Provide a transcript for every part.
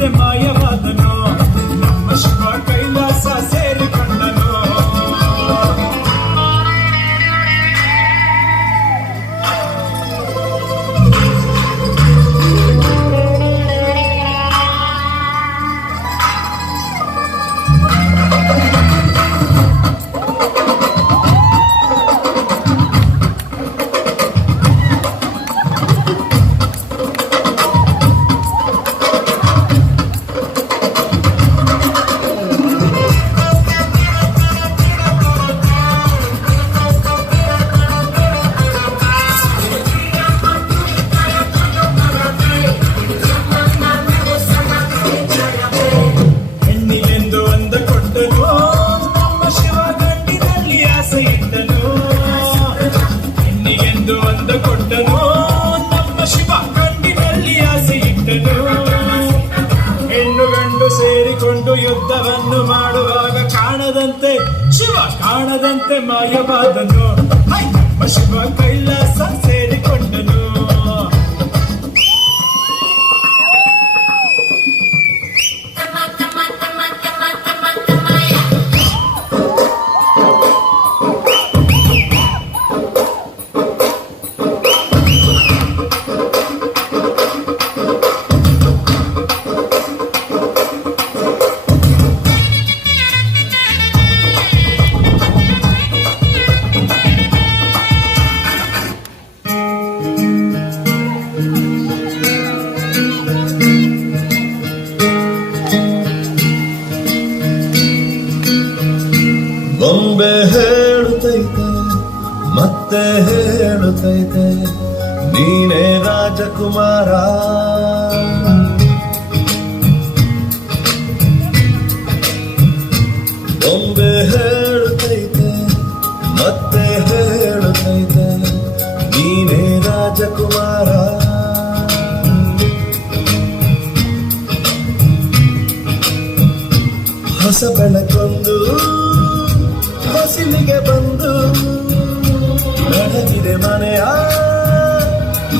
ಕಾಣದಂತೆ ಮಾಯವಾದನು ನಮ್ಮ ಶಿವ ಕೈಲಾಸ ಸೇರಿಕೊಂಡನು. ಸೇರಿಕೊಂಡು ಯುದ್ಧವನ್ನು ಮಾಡುವಾಗ ಕಾಣದಂತೆ ಶಿವ ಕಾಣದಂತೆ ಮಾಯವಾದನು ನಮ್ಮ ಶಿವ ಕೈಲಾಸ ಸೇರಿಕೊಂಡನು. ಬೊಂಬೆ ಹೇಳುತ್ತೈತೆ ಮತ್ತೆ ಹೇಳುತ್ತೈತೆ ನೀನೇ ರಾಜಕುಮಾರ. ಬೊಂಬೆ ಹೇಳುತ್ತೈತೆ ಮತ್ತೆ ಹೇಳುತ್ತೈತೆ ನೀನೇ ರಾಜಕುಮಾರ. ಹೊಸ ಬೆಳಕೊಂದು ಹೊಸಿಲಿಗೆ ಬಂದು ಬೆಳಗಿದೆ ಮನೆಯ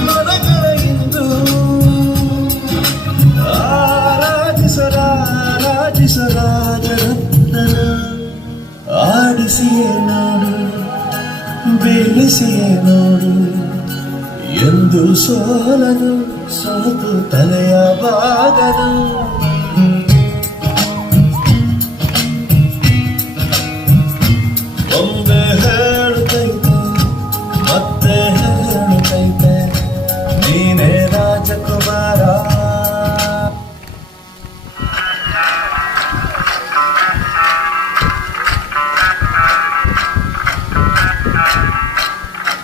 ಮನಗಳ ಇಂದು. ಆರಾಧಿಸರಾಜರತ್ನ ಆಡಿಸಿಯೇ ನೋಡು ಬೀಳಿಸಿಯೇ ನೋಡು ಎಂದು ಸೋಲನು ಸೋತು ತಲೆಯ ಬಾಗನು. ಬೊಂಬೆ ಹೇಳುತ್ತೈತೆ ಮತ್ತೆ ಹೇಳುತ್ತೈತೆ ನೀನೇ ರಾಜಕುಮಾರ.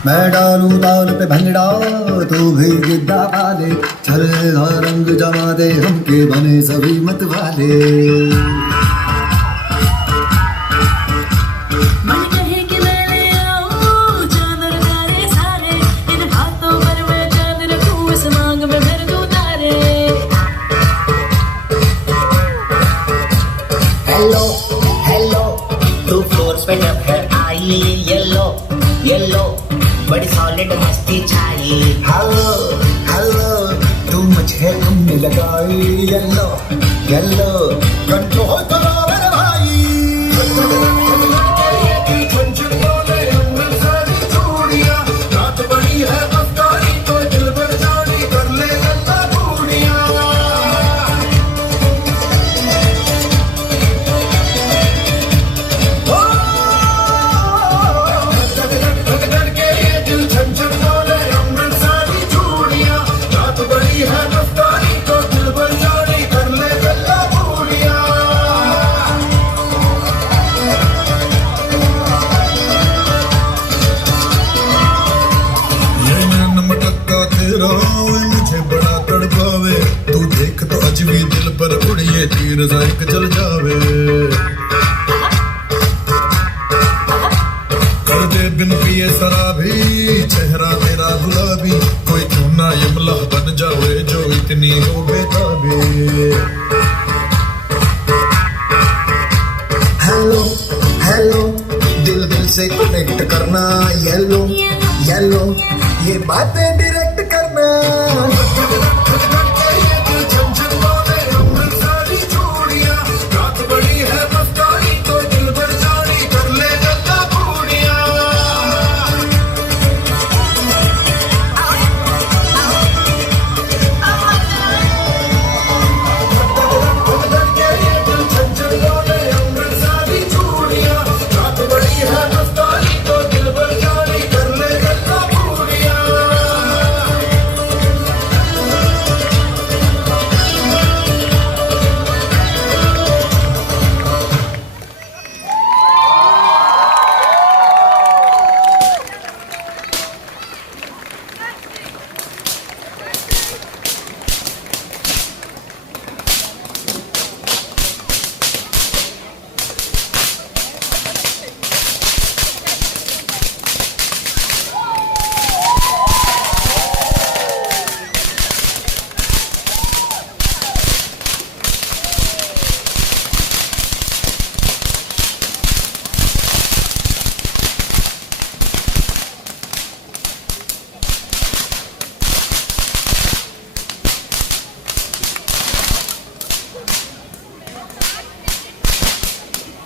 मैं डालू ताल पे भंगड़ा तू भी गिद्दा पाले चल रंग जमा दे हमके बने सभी मत वाले. हेलो हेलो तू फ्लोर पे जब है आई येलो येलो बड़ी सॉलिड मस्ती छाई. हेलो हेलो तू मुझे तुमने लगाई येलो येलो कंट्रोल करो मेरे भाई. रात बड़ी है अफगानी तो दिल भर जानी कर ले गल्ला पूड़िया. मुझे बड़ा तड़पावे तू देख तो अज भी दिल पर उड़िए तीर जायक चल जावे. कर दे बिन पिए शराबी चेहरा तेरा गुलाबी कोई क्यों ना यमला बन जावे जो इतनी हो बेताबी. हेलो हेलो दिल दिल से कनेक्ट करना येलो येलो ये बातें डायरेक्ट करना.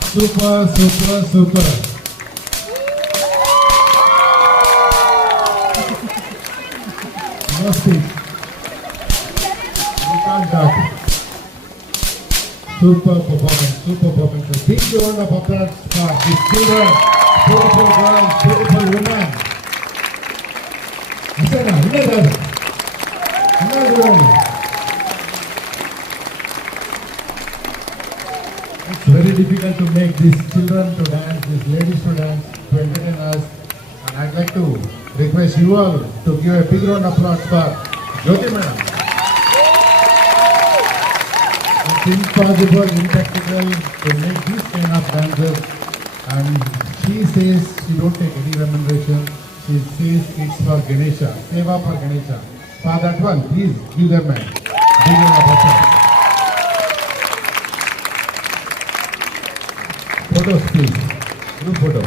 Super, super, super. No speech. You can't talk. Super performance, super performance. A big round of applause for these children, beautiful girls, beautiful women. Asana, ಇನ್ನೇನಾದ್ರು? It's very difficult to make these children to dance, these ladies to dance, to entertain us. And I'd like to request you all to give a big round of applause for Jyoti Madam. It's impossible, impractical to make these kind of dances. And she says she don't take any remuneration. She says it's for Ganesha, Seva for Ganesha. For that one, please give them a big round of applause. Photos, please. Group photo.